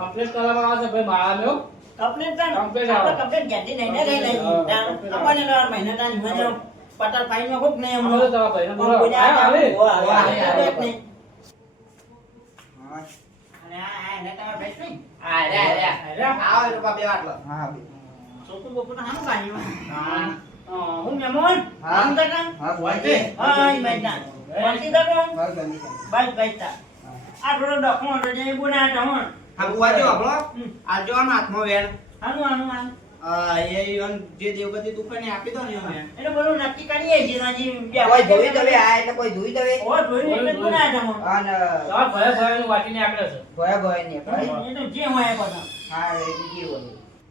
Complete કરવામાં આવે છે ભાઈ માળાનો કમ્પ્લીટ કર કમ્પ્લીટ આપણે આવો. કમ્પ્લીટ ગેટી નહીં લઈ લઈ આપણને તો મહિના તા નિમજો પટર પાઈમાં કોક નહીં બોલો તમારા ભાઈને બોલો. કોઈને આ આવે. આવે નહીં હા અને આ એને તમાર બેસ નહીં આ રે આવો એ લોકો બે વાટલો હા બે સોતું બોપુ તો હાનું કાઢ્યું હા હું મેમોન હા. આમ તકા હા બોલજે હા ઈ મેદના બોલતી તકો હા ગમી બાઈ બાઈતા આ થોડો ડખો તો જે બોના તમણ હા બુવાજો આપણો આ જો આમ હાથમાં વેણ આનું આનું આનું એ ઈવન જે દેવગતિ દુકાને આપી દો ને એમ એટલે બોલું નક્કી કરીએ છીએ નાજી કોઈ જોઈ દવે આ એટલે કોઈ જોઈ દવે ઓ જોઈ એટલે બોના તમણ અને તમારા ભાઈ ભાઈનું વાટીને આકડે છે. ભય ભય ને એ તો જે હોય બધા હા એ બીજી હોય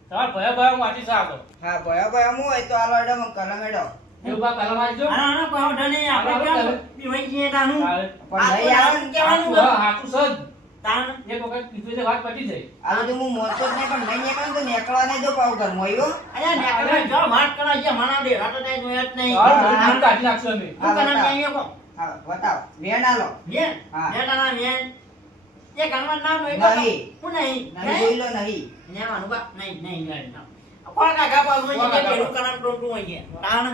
તમારા ભાઈ ભાઈનું વાટી છે આગળ. હા ભય ભય હું હોય તો આલો એડમ કલમ એડો એવું બા કલમ આલજો. આના કહો ધને આપણે કામ પીવાઈ જઈએ તાનું હાલે. પણ નહીં આવે ને કેવાનું હા, હાચું છે જ. તાન એક વખત કીધું એટલે વાત પતી જાય. આ બધું હું મોતો જ નહીં પણ નહીં નીકળે તો નીકળવા નહીં દો પાવ ઘર મોયો અરે નેકળે જો વાત કરો જે મના દે રાતો દે જોય જ નહીં હાલ, બધું કાઢી નાખશું અમે. હું કના નહીં કો હા બતાવ વેણ આલો મેં હા. મેં તાના મેં એ કાનમાં નામ નહીં નહીં. હું નહીં નહીં જોઈ લો નહીં ને માનું બા નહીં નહીં કોણ કાકા પાઉં જે પેલું કામ ટોટું હોય છે તાન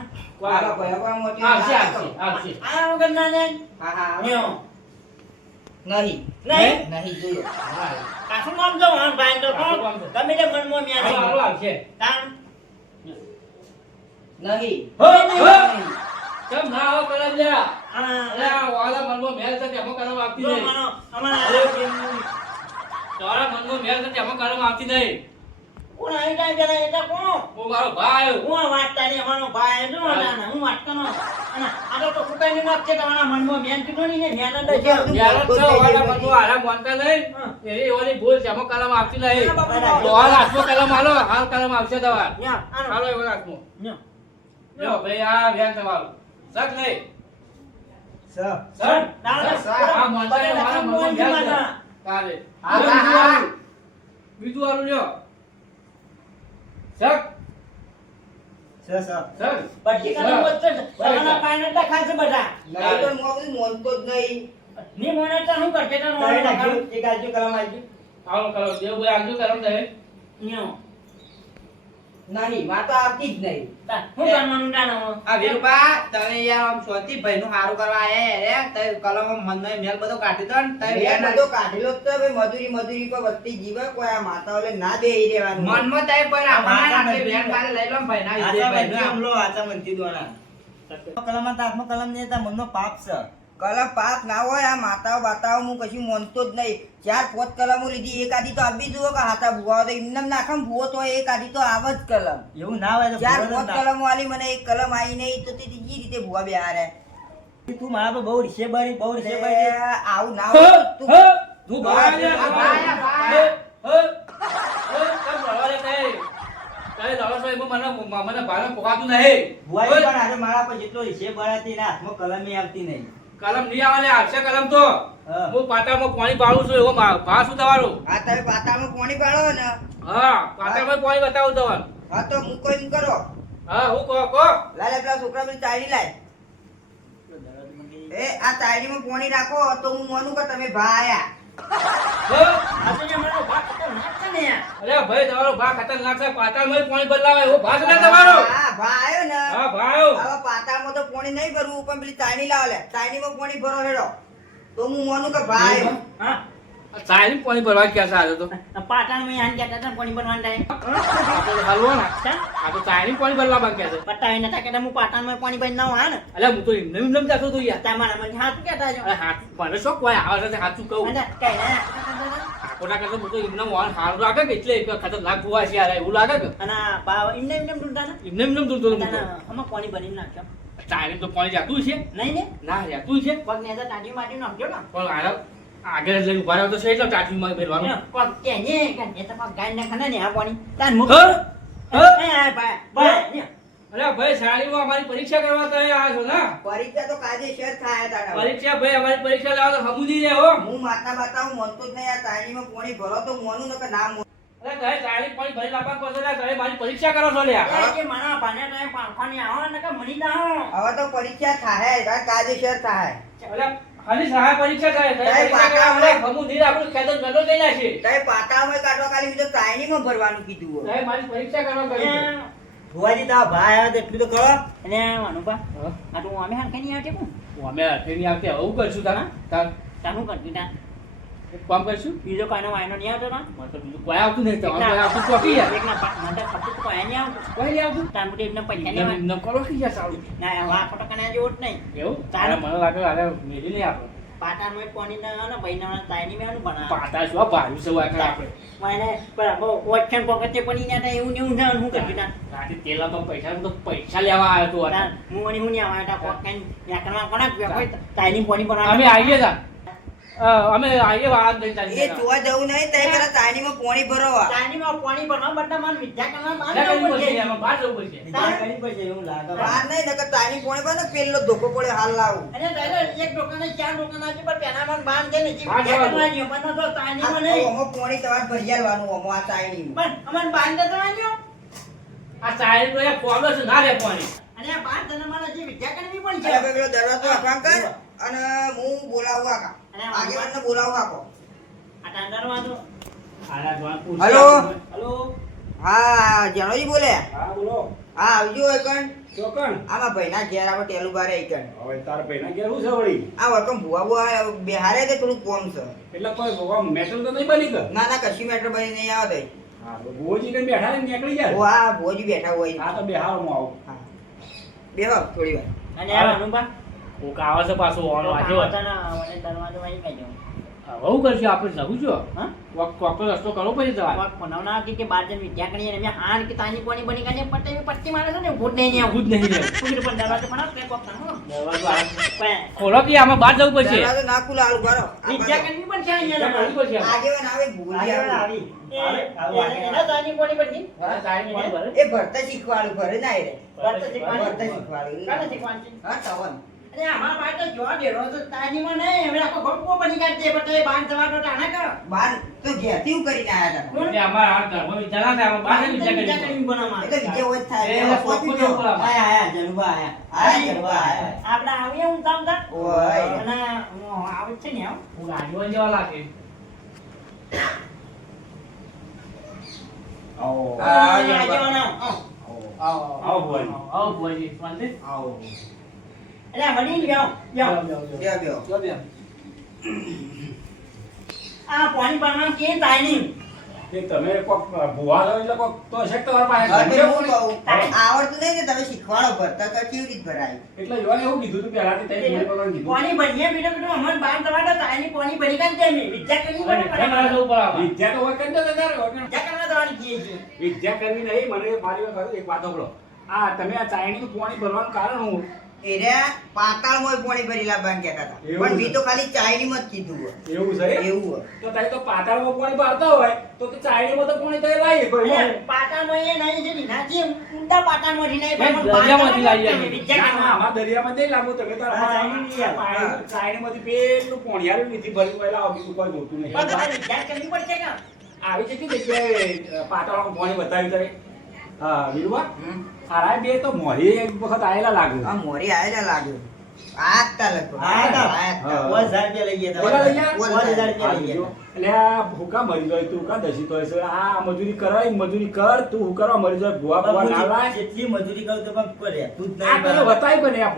આલો ભય ભય મોટી આવશે, આવશે, આવશે. આ વગર ના ને હા હા ન્યો નહીં નહીં નહીં જોયો હા. કાઠું નામ જો આમ ભાઈ તો કોણ ગમે તે મનમાં મ્યા હાલો, હાલો, નહીં આવશે. તાન નહીં હો, હો. નહીં. કેમ ના આવો કલમ લ્યા? અરે આ આ વાલા મનમાં મેલ છે તેમાં કલમ આવતી જો નહીં. માનો અમારા તમારા મનમાં મેલ છે તેમાં કલમ આવતી નહીં. કોણ આવી જાય જરા એટલે કોણ હું મારો ભાઈ. હું વાંચતા નહીં અમારો ભાઈ જો ના હું વાંચતો ન અને આ તો ફૂકાઈને નાખશે તમારા મનમાં મેન કીધું નહીં ને મેન જ છે યાર જ છે, વાલા મનમાં આરામ માનતા નહીં. એની ઓલી ભૂલ છે, એમાં કલમ આવતી નહીં. તો હાલ હાથમાં કલમ હાલો, હાલ કલમ આવશે તમારે. ન્યા આનો હાલો એવો હાથમાં. ન્યા લ્યો ભાઈ આ વ્યાન તમારું. સક નહીં. Sir sir. ના, સર. આ માનતા નહીં, મારા મનમાં વ્યાન છે. કાલે. હા, લ્યો, હા, હા. બીજું હાલું લ્યો. સક. Sir sir sir. બધી કલમ વચ્ચે તમારા પાયને દેખાય છે બધા નહીં તો હું આ બધું મોનતો જ નહીં ની મોને તો હું કરતે તો મોને દેખાય એક આજુ કલમ આજુ હાલો કલમ. દેવભાઈ આગળ કલમ દે. ન્યો નહીં માં તો આવતી જ નહીં તા હું કરવાનું દાનો આ વિરુપા તમે યાર આમ સોતી ભાઈનું હારું કરવા આયા રે તે કલમ મનનો મેલ બધો કાઢી દો ને તે વેણ બધો કાઢેલો જ તો ભાઈ મજૂરી પર વસ્તી જીવે કોઈ આ માતાઓલે ના બેહી રહેવાનું મનમાં તઈ પર આપણા વેણ કાલે લઈ લો ભાઈ ના વિજય ભાઈ કલમ પાપ ના હોય આ માતાઓ બાતાઓ હું કશું માનતો જ નહીં ચાર પાંચ કલમો લીધી એક આધી તો આપી જુઓ કે હાથા ભૂવા તો એમને નાખમ ભૂવો તો એક આધી તો આવ જ કલમ એવું ના હોય તો ચાર ભૂવો પાંચ જ ના. કલમો આલી મને એક કલમ આવી નહીં તો તે ત્રીજી રીતે ભૂવા બેહારે તું મારા પર બહુ રીસે બળી બહુ રીસે એ બળી આવું ના હ, હોય તું હ. તું બહાર લે, આ બહાર. બહાર. હ, હ. કેમ લડવા લે તારે? તારે લડો છો એમાં મને ભારે પોકાતું નહીં. ભુવાજી હ. પણ આજે મારા પર જેટલો રીસે બળાતી ને હાથમાં કલમે આવતી નહીં કલમ નહીં આવે ને આવશે કલમ તો હા. હું પાટામાં પાણી પાડું છું એવો ભા શું તમારું આ તમે પાતામાં પાણી પાડો ને હા પાટામાં પાણી બતાવું તમારું હા તો મૂકો એમ કરો હા હું કહો લાલે પેલા છોકરા પેલી ચાયડી લાય એ આ ચાયડીમાં પાણી રાખો તો હું માનું કે તમે ભા આયા આ તો જે મારો ભાગ તો નાખશે ને અરે ભાઈ તમારો ભા ખતરનાક છે પાટામાં પાણી બદલાવે એવો ભા છે ને તમારો હા ભા આયો ને હા ભાઈ હવે પાતામાં તો પાણી નહીં ભરવું પણ પેલી ચાયડી લાવો લે ચાયડીમાં પાણી ભરો હેડો તો હું માનું કે ભા આયો હા ચાયની પાણી ભરવા ક્યાં સારું તો પાટણ માં આન જતા હતા કોણી બનવાન થાય હાલવો ને ચા આ તો ચાયની પાણી ભરવા બાકી છે પટાઈ નતા કે હું પાટણ માં પાણી બન ના હા ને અલ્યા હું તો એમને જતો તો યાર તમારા મને હાથ કેતા જો અરે હાથ મને શોખ કોઈ આવે છે સાચું કહું અને કઈ ના આખોટા કરતો હું તો એમને મોન સારું લાગે કે એટલે ખતરનાક ભૂવા છે યાર એવું લાગે કે અને બાવ એમને એમને ઢૂંઢતા ને એમને દૂરતો હું તો આમાં પાણી બની નાખ્યો ચાયની તો પાણી જાતું છે નહીં ને ના જાતું છે પગ ને તો ટાટી માટી નાખજો ને પણ આગળ લઈને ઉભા રહ્યો તો છે એટલે ચાચીમાં ભરવાનું પગ કે ને કે તો પગ ગાય ના ખને ને આ પાણી તાન મુક હ? હ? એ ભાઈ ભાઈ અરે ભાઈ શાળીમાં અમારી પરીક્ષા કરવા તો આવ્યા છો ને પરીક્ષા તો કાયદેસર થાય તારા પરીક્ષા ભાઈ અમારી પરીક્ષા લાવો તો હમુદી રે હો હું માતા બાતા હું માનતો જ નહીં આ ચાયડીમાં પાણી ભરો તો મોનું ને કે ના મોનું અરે કહે શાળી પાણી ભરી લાવવા પડશે ને કહે મારી પરીક્ષા કરો છો લ્યા એ કે મના પાને તો પાંખાની આવો ને કે મની ના હો હવે તો પરીક્ષા થાય કાયદેસર થાય અરે ખાલી સહાય પરીક્ષા થાય કઈ પાકા હમુદી આપણું ખેતર ગલો થઈ જશે કઈ પાટામાં આલી તો તાયણીમાં ભરવાનું કીધું હોય. સાહેબ, મારી પરીક્ષા કરવા કરી છે. ભુવાજી તારા ભાઈ આવ્યો તો એટલું તો કરો. અને મનુભા હા? આ તું અમે હાલ કઈ આવતે હું હું અમે અઠેની આવતી આવું કરશું તારા તાર તાનું કરતી તા એક કામ કરશું બીજો કાનો વાયનો નહીં આવતો ના મને તો બીજું કોઈ આવતું નહીં તમારે કોઈ આવતું ચોકી યાર એકના મને ખબર તો કોઈ નહીં આવતું કોઈ નહીં આવતું તાર મુટે એમને પૈસા નહીં આવે. એમને કરો કે યાર સારું ના વા ફોટો કને જેવું જ નહીં એવું તારે તારે મને લાગે આલે મેલી નહીં આપણે પાટાનો એક કોની ના ને ભાઈના તાઈની મેનું બના પાટા શું આ ભાર્યું છે વાકડ આપણે મને બરાબર ઓછન પોકતે પડી ના એવું ને હું જાણ હું કરતી તા રાતે તેલા તો પૈસા લેવા આવ્યો તો તાર હું અને હું ને આવા તા પોકન યાકરમાં કોના કોઈ તાઈની પોની બના અમે આવીએ તા અમે આવીએ વાત દઈ એ ચાલી જોવા જવું નહીં તઈ પેલા તાયણીમાં પોણી ભરવા. તાઈનીમાં પોની બના બટા માન વિદ્યા કરવા માન ના જવું કરી પડશે. આમાં બહાર જવું પડશે વિચાર કરી પછી એવું લાગે. બહાર નહીં નકર તાયણી પોણી ભરે ને પેલો ધોકો પડે હાલ લાવું. અને દાદા એક દુકાને ચાર દુકાન છે પણ પેનામાં બાંધ છે ને જે હા, વિદ્યા જવા દો. કરવાની મને તો તાઈનીમાં આ નહીં ઓમો પોણી તમારે ભરી આલવાનું ઓમો આ તાયણીમાં. પણ અમન બાંધ દેવાની આ સાહેબ તો એક ફોર્મ છે ના રે પાણી અને આ બાર જન્માના જે વિદ્યા કરવી પણ અરે છે પેલો દરવાજો આખા કર અને હું બોલાવું આકા. આગેવાનને બોલાવું આકો. આ ટાંડરવા તો આના જોવા પૂછ હલો? હલો હા જણોજી બોલે. હા બોલો હા આવજો એકણ. ચોકણ આમાં ભાઈના ઘેર આપણે ટેલું બારે એકણ. હવે તારા ભાઈના ઘેર શું છે વળી આ વળકમ ભુવા બુવા બેહારે તે થોડું કોમ છે. એટલે કોઈ મેટલ તો નહીં બની ગયો ના ના કશી મેટર બની નહીં આવે તઈ. હા તો ભુવોજી કઈ બેઠા ને નીકળી ઓ ગયા આ ભુવાજી બેઠા હોય. હા તો બેહારો હું આવું હા બેહો થોડી વાર. અને આ અનુભા કોક આવે છે પાછું ઓન વાજો મને દરવાજો વાઈ ગયો બહુ કરશું આપણે જવું છો હા કોક રસ્તો કરવો પડે જવા વાત ફોનવના કે બાર જણ વિદ્યા કરી અને મેં હાન કે તાની કોની બની કાને પટ્ટી મારે છે ને ભૂત નહીં આવું આવું જ નહીં રે પૂરી પણ દરવાજો પણ આપણે કોક ના દરવાજો આ- પણ ખોલો કે આમાં બહાર જવું પડશે દરવાજો ના ખુલે હાલ ઉભા રહો. વિદ્યા કરવી પણ છે અહીંયા કરવું પડશે આમાં. આગેવાન આવે ભૂલી આગળ આવે. આવી એના તાની કોની બની હા, તારી કોણ ભરે? એ ભરતા શીખવાડું ભરે ના રે. ભરતા શીખવાડું. ભરતા શીખવાડું. કાને શીખવાનું છે હા તવન. અરે અમારા પાસે તો જોવા દેરો તો તાનીમાં નહીં હવે આખો ગપ્પો બની કાઢે પણ એ બાર જવાનો ટાણા કર બાર તો ઘેરથી હું કરીને આયા હતા. એટલે અમારા આ ઘરમાં વિચાર ના થાય, આમાં બહાર જ વિચાર વિદ્યા કરીએ. કરવી બનાવવા એટલે વિજય હોય જ થાય. એ એટલે કોક પહોંચી કોક ગયો. બોલાવો. આયા જનુભા આયા. આયા જનુભા આયા. આપણે આવીએ હું કામ કર ઓય. અને હું આવે છે ને આવ હું ગાડીમાં જેવા લાગે. આવો હા, આવવાના. આવો, આવો ભુવાજી. આવો ભુવાજી, શાંતિ? આવો. એટલે વડીલ જાઓ જાઓ બેહો, બેહો. જો બે. આ પાણી પાણી કે તાણી એ તમે કોક ભુવા લો એટલે કોક તો છે કે તમારા પાસે હા, તે ઘર હું છે? કહું. આવડતું નહીં ને તમે શીખવાડો ભરતા તો કેવી રીતે ભરાય. એટલે યોને એવું કીધું તું પહેલાથી તઈ બોલી પકડવાનું કીધું પાણી ભરીએ બીજો બીજો અમન બાર દવાડો તાણી પાણી ભરી કાઢ દે મે વિદ્યા કરવી અને પડે તમારે જવું પડે આમાં. વિદ્યા તો હોય કરી દો તારે હોય કરી. વિદ્યા કરવા દવાની કીએ છે વિદ્યા કરવી નહીં મને મારી વાત એક વાત સાંભળો આ તમે આ ચાઇનીઝ પાણી ભરવાનું કારણ હું એને પાતાળમાં પાણી ભરી લાવવાનું કહેતા હતા. એવું પણ છે. મેં તો ખાલી ચાયણીમાં જ કીધું હોય. એવું છે એવું હોય. તો તારી તો પાતાળમાં પાણી ભરતા હોય તો ચાઇનીઝમાં તો પાણી તો એ લાવી કોઈ અરે પાટામાં એ નહીં છે નીનાજી ઊંડા પાટામાં થી નહીં ભાઈ, દરિયામાંથી લાવીએ અમે. વિદ્યા ના, ના, કરવા આમાં દરિયામાં નહીં લાવવું તમે તો હા, ચાઇનીઝ લઈ આવો. ચાઇનીઝમાંથી પેલું પાણી હારું લીધી ભરી પહેલા બીજું કોઈ જોતું નહીં પણ તમારે વિદ્યા કરવી પડશે કે આવી છે કે જગ્યાએ પાતાળમાં પાણી બતાવ્યું તારે હા વીરવા હમ. હારા બે તો મોરી એક વખત આયેલા લાગે આ મોરી આયેલા લાગ્યો. આ જ તા લગભગ. આયા તા. આ જ તા. હા. 1000 રૂપિયા લઈ ગયા કેટલા લઈ તા. ગયા? 1000 રૂપિયા લઈ ગયા. એટલે આ ભૂકા મરી જાય તું કા દસી તો છે આ મજૂરી કરાય મજૂરી કર તું હું કરવા મરી જાય ભુવા ભુવા ના બાપુજી, લાય જેટલી મજૂરી કરું તો પણ કરે તું જ આ નહીં પેલો બરાબર. બતાય બને આ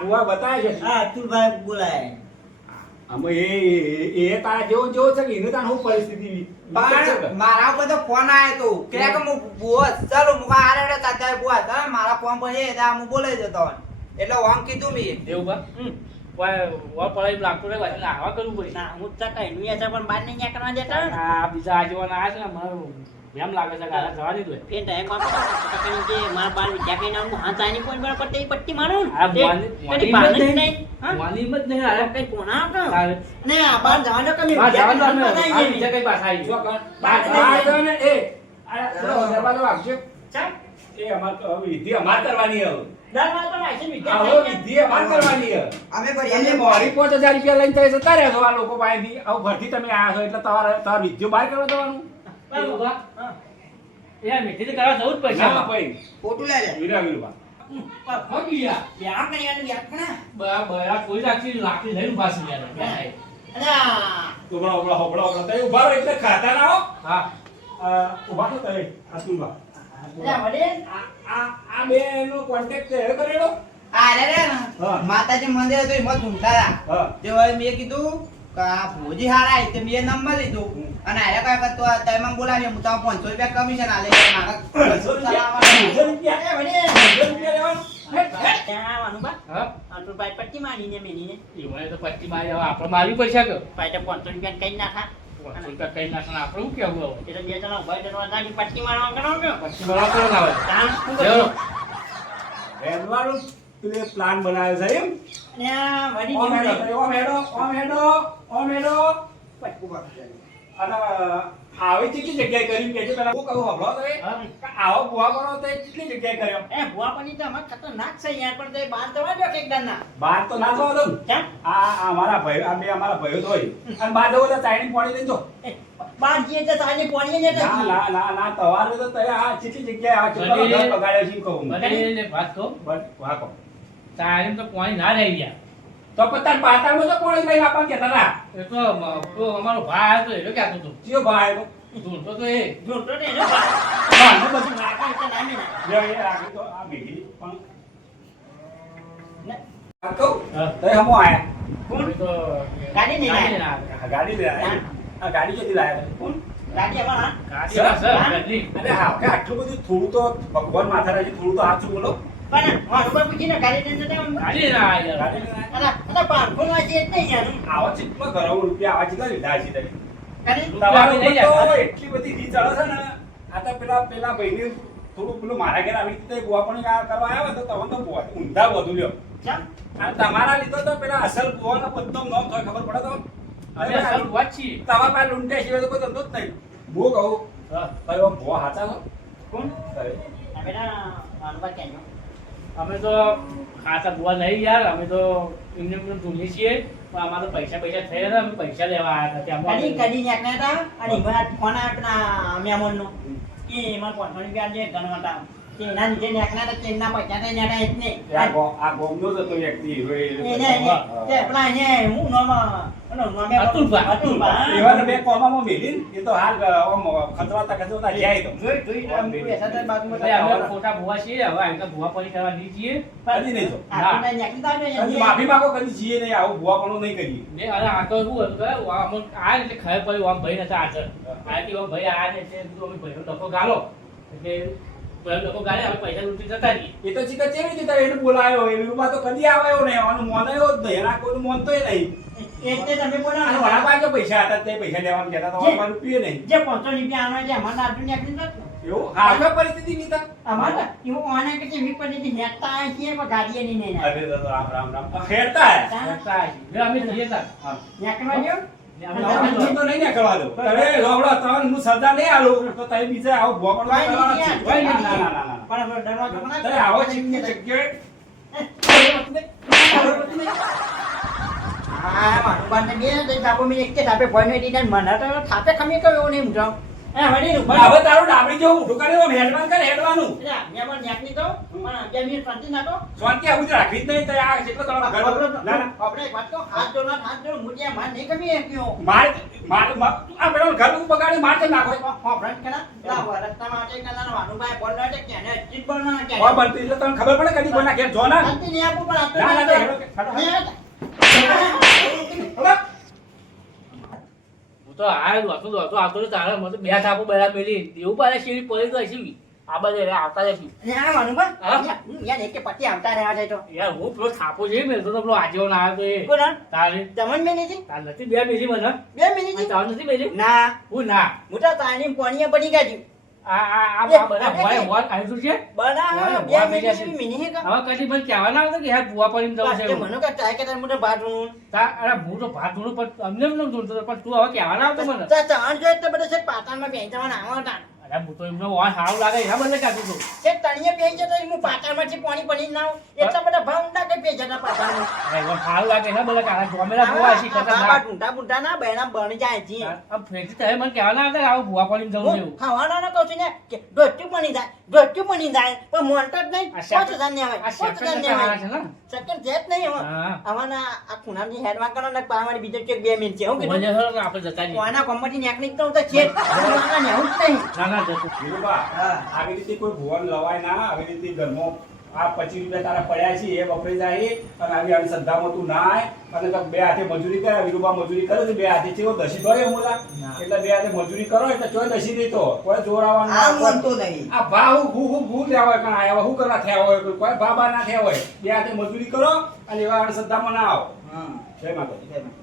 ભુવા બતાય છે હા અતુલભાઈ બોલાય આમાં એ તારા જેવો છે કે એને તાર શું પરિસ્થિતિ પણ મારા ઉપર તો ફોન આયો તો કે હું બોસ ચાલો હું આરે રે તાતા બોસ હા મારા ફોન પર એ દા હું બોલે જતો એટલે વાંગ કીધું મી દેવું બા? વાર પડાવી લાગતું રહે, પાછું આવા કરવું પડે. ના હું તો કઈ નું છે પણ બાર નહીં કરવા દેતા આ બીજા આગેવાન આવ્યા છે ને, મને એમ લાગે છે કે આને જવા દીધું હોય. એ ટાઈમ માં કે મારા બાર વિદ્યા કરીને હું હા તાની કોઈ બરાબર પટ્ટી પટ્ટી મારું આ તે મોની- કદી બહાર મોની જ નહીં હા મોની હિંમત નહીં હારે. કઈ કોના હતા તારે. ને આ બાર જવાનો કે બા, જવા દો અમે. વિદ્યા આ બીજા કઈ પાછા આવી જો ગયો. કર બા જો ને એ આ પેલો દરવાજો આપજો ચાલ એ અમાર તો હવે વિધિ અમાર કરવાની હવે દર વાર તો વાંચી આ વિદ્યા હવે વિધિ અમાર કરવાની હવે અમે તમે ભરીએ મોડી 5000 રૂપિયા લઈને તમે જતા રહેશો આ લોકો પાસેથી આવું ભરતી તમે આયા છો એટલે તમારે વિધિઓ બહાર કરવા જવાનું દેવું બા? હા એ મીઠી કરવા જવું જ પડશે ના આમાં. ભાઈ ફોટો લે લે વીરા વીરવા હો ગયા. બ્યાહ કર્યા બ્યાહ કણા બા, બા, કોઈ રાખી લાકડી લઈને પાછી ગયા હતા. અરે આ ઉભરા ઉભરા હોબળા હોબળા તમે ઉભા રહો એટલે ખાતા ના હો હા. ઉભા તો તમે અતુલભા. લે વડીલ આ બેનો કોન્ટેક્ટ છે એ કરેલો? આ રે રે હા. માતાજી મંદિર હતું એમાં ઝૂમતા હતા. હા. તે વળી મેં કીધું કે આ ભોજી હારા આઈ તે મેં નંબર લીધો અને આરે કઈ કરતો તમે બોલાવ્યો હું તમને 500 રૂપિયા કમિશન આલે મારા 500 રૂપિયા? એ વડીલ 500 રૂપિયા લેવાનું? ત્યાં આવવાનું બા હા આટલું ભાઈ પટ્ટી મારીને મેલીને એવાય તો પટ્ટી મારી હવે આપણે મારવી પડશે કે ભાઈ તો 500 રૂપિયા કઈ નાખા 500 રૂપિયા કઈ નાખે ને આપણે શું કેવું હવે એટલે બે જણા ઉભા કરવા નાખી પટ્ટી મારવા કરો કે પટ્ટી મારવા કરો ના હોય કામ શું લેવડો. કરવું રહેવાનું તું પ્લાન બનાવ્યો છે એમ? અને આ વડીલ ઓમ હેડો, વડીલ ઓમ હેડો, ઓમ હેડો, ઓમ હેડો. અને આવી કેટલી જગ્યાએ કર્યું કે પેલા હું કહું હભળો તો એ? હા. કે આવો બુઆ કરો તો એ કેટલી જગ્યાએ કર્યો? એ ભુવા પની તો અમાર ખતરનાક છે યાર પણ તે બહાર જવા દો એકદમ ના બહાર તો ના જવા દઉં. કેમ આ અમારા ભાઈ આ બે અમારા ભાઈઓ તો હોય અને બહાર જવું તો ચાઇનીઝ પાણી લઈને જો. એ, બહાર જઈએ તો સાંજે પોણીએ ને ના ના ના ના તમારે તો તય આ કેટલી જગ્યાએ આ કેટલો બધી- ઘર બગાડ્યો છે એમ કહું હું. બધાને વાત કહું બસ વાહ કહો. તારીમ તો પાણી ના રહી ગયા તો પતાર પાતાળમાં તો પાણી લઈને આપવા કહેતા હતા. એ તો તો અમારો ભાઈ હતો એ કહેતો હતો ચિયો ભાઈ આવ્યો? ઢૂંઢતો તો એ જોતો ને જો બહાર ભાઈને બધું નાખે તો નામી ના લે એ રાખી તો આ ભેગી પણ ને, આ કહું હા. તય હમો આયા હવે તો ગાડી નહીં ગાડી લાયા. ના આવે. આ ગાડી લઈ આયા આ ગાડી ક્યાંથી લાયા કોણ ગાડી અમારા ગાડી ના સર ગાડી. અરે હા કે આટલું બધું થોડું તો ભગવાન માથા રાખી થોડું તો હાથ બોલો પણ મારું પર પૂછીને ગાડી લઈને જતા હોય. ગાડી ના આવે યાર. ગાડી લઈને આયા. અલા પાંખો નો છે જ નહીં યાર આવા ચીટમાં ઘરો રૂપિયા આવા ચીટલા લીધા છે તઈ ગાડી તમારો લઈ તો જાય. એટલી બધી રી ચડે છે ને આ તો પેલા ભાઈને થોડું પેલું મારા ઘેર આવી રીતે બુઆ પણ કરવા આવ્યા તો તમને તો બુઆ ઊંધા વધુ લ્યો ચાલ અને તમારા લીધો તો પેલા અસલ બુવાનો બધો નામ થાય ખબર પડે તો અમે સર વાત છીએ તમારા પાસે લૂંટે સિવાય તો કોઈ ધંધો જ નહીં હું કહું હા. કયો બુઆ હાચા છો કોણ કયો? આ બેટા મારું પર કેનો અમે તો ખાતા બુવા નહીં યાર અમે તો એમને ઢૂંઢીએ છીએ પણ અમારે તો પૈસા થઈ ગયા અમે પૈસા લેવા આવ્યા હતા કદી ત્યાં કદી નેકના હતા અને એમાં ફોન આપના મેમોનનો કે એમાં 500 રૂપિયા જે ગણવાતા કે એના નીચે નેકના હતા તેમના પૈસા તો નેકા જ નહીં આ ગોમનો જ હતો વ્યક્તિ એને તે પેલા એને હું નામે અતુલભાઈ. એવા બે કોમામાં મેલીને એ તો હાલ આમ ખતરાતા જાય તો જોઈ જોઈ આમ પૈસા તો બાજુમાં એટલે અમે ખોટા ભુવા છીએ હવે અમે તો ભુવા પડી કરવા નહીં છીએ કદી નહીં તો આપણે નેકની તો આવે કદી માફી માંગો કદી જીએ નહીં આવું ભુવાપણું નહીં કરીએ ને અને આ તો શું હતું કે આમ આ એટલે ખબર પડી આમ ભાઈ નતા હાજર આથી આમ ભાઈ આ ને એટલે બધું અમે ભાઈનો ડખો ગાળો એટલે ભાઈનો ડખો ગાળે અમે પૈસા લૂંટી જતા રહીએ એ તો ચીકર કેવી રીતે એને બોલાયો એ રૂપા તો કદી આવ્યો નહીં આનું મોનાયો જ નહીં એના કોઈનું મોનતોય નહીં એટલે તમે બોલો અને વડા પાસે પૈસા હતા તે પૈસા લેવાનું કહેતા તો અમારું રૂપિયો નહીં જે 500 રૂપિયા આનો છે અમારા આટલું નેકની તો એવું હા હવે પરિસ્થિતિ નીતા અમારા એવું ઓના કે મી પર જે નેકતા આવે છે પણ ગાડીએ નહીં નહીં અરે તો રામ રામ રામ ખેડતા હે જતા આવીએ. એટલે અમે જઈએ તા. હા નેકવા જો ને અમે હું તો નહીં કરવા દઉં તમે રોબડો તમને હું સજા નહીં આલું તો તમે બીજે આવો ભોગવણો કોઈ નહીં કરવાના જ છે. કોઈ નહીં. ના ના ના ના પણ ડરવા તો ના તમે આવો ચીકની જગ્યાએ હા મારું બાને બે દઈ થાપો મે એક કે થાપે ભોયને દીધા ને મને તો થાપે ખમી કયો એવું નહીં મૂઠો એ વડી નું હવે તારું ડાબડી જેવું ઊઠું કરી દો હેડવાન કર હેડવાનું મે પણ નેકની તો પણ 2 મિનિટ શાંતિ નાખો શાંતિ આવું જ રાખવી જ નહીં તો આ જેટલો તમારો ઘર ના ના આપણે એક વાત કહું, હાથ જોડો મુઠિયા માર નહીં ખમી એક્યો માર આ પેલો ઘર નું બગાડી માર કેમ નાખો ફ્રેન્ડ કેના લા રસ્તામાં આટે કના વાનુભાઈ બોલનો છે કે ને ચીટ બોલનો કે કોઈ બનતી એટલે તમને ખબર પડે કદી કોઈના ઘેર જો ના શાંતિ નહીં આપું પણ આપતો ના, ના, નહીં. હેડો કે, હેડો. ને, હું તો આ દોડતો આવતો રહ્યો તારે મને તો બે થાપો બરાબર મેલી એવું પાછા શેરી પડી ગઈ છે આ બધે આવતા જતી ને આ વાનુભાઈ હા? યાર એક કે પતિ આવતા રહ્યા છે તો યાર હું પેલો થાપો છે મેલતો તો પેલો આજીવન આવ્યો તો એ કોણ તારે તમને મેં નહીં તાર નથી બે મેલી મને 2 મિનિટ તાર નથી મેલી ના હું ના હું તો તાની પોણીએ પડી ગઈ આ બધા ભોય હોત આવ્યું છે બના વાહ, 2 વાહ, મિનિટ મિનિટ કે હવે કદી મને કહેવા ના આવતો કે યાર બુવા પડીને જવું છે એવું. મને કે ચાય કે તાર મોટો બાથરૂમ અરે હું તો ભાત ધોણું પણ અમને એમ નતું ધોતો પણ તું હવે કહેવા ના આવતો મને તા ચાણ જો એટલે બધા છે પાટામાં બેહી જવાના આવતા અરે હું તો એમનો વાહ સારું લાગે એના બદલે કાઢું છું છે તણીએ બેહી જતો હું પાટામાંથી પાણી પડી ના આવું એટલા બધા ભાવ ઊંડા કે બેહી જતા પાટામાં અરે એમાં સારું લાગે એના બદલે કાઢા જોમેલા બુવા છે બાબા ખતરનાક ઢૂંઢા બુંઢા ના બેણા બની જાય જી આમ ફેંકી તો હવે મને કહેવા ના આવતા કે આવું બુવા પડીને જવું છે હું એવું. ખાવાના ના કહું છું ને કે ડોટ્યું બની જાય પણ મોનતો જ નહીં આ 5000 ને આવે આ 5000 ને સારા આવે છે ને સેકન્ડ જેટ નહીં હવે હા આવાના આ ખૂણાની હેડમાં કરો ને પાવાની બીજો ચેક 2 મિનિટ છે હું કીધું વજન હોય ને આપણે જતા જઈએ કોના કોમ્પની નેકનિક તો છે જ. નાના ને હું જ નહીં નહીં ના ના જતો વિનુભા, હા. આવી રીતે કોઈ ભુવન લવાય ના. આવી રીતે ઘરમાં આ 25 રૂપિયા તારા પડ્યા છે એ વપરાઈ જાય અને આવી અંધશ્રદ્ધામાં તું ના આય અને તો બે હાથે મજૂરી કરે. વિનુભા મજૂરી કરે છે બે હાથે ચેવો દસી પડે મોલા એટલે બે હાથે મજૂરી કરો એટલે ચોય દસી દેતો કોઈ જોર આવવાનું આ ના. માનતો નહીં. આ ભા હું લેવા હોય પણ આયા હું કરવા થયા હોય કોઈ ભા બા ના થયા હોય બે હાથે મજૂરી કરો અને એવા અંધશ્રદ્ધામાં ના આવો. હા. જય માતાજી. જય માતા.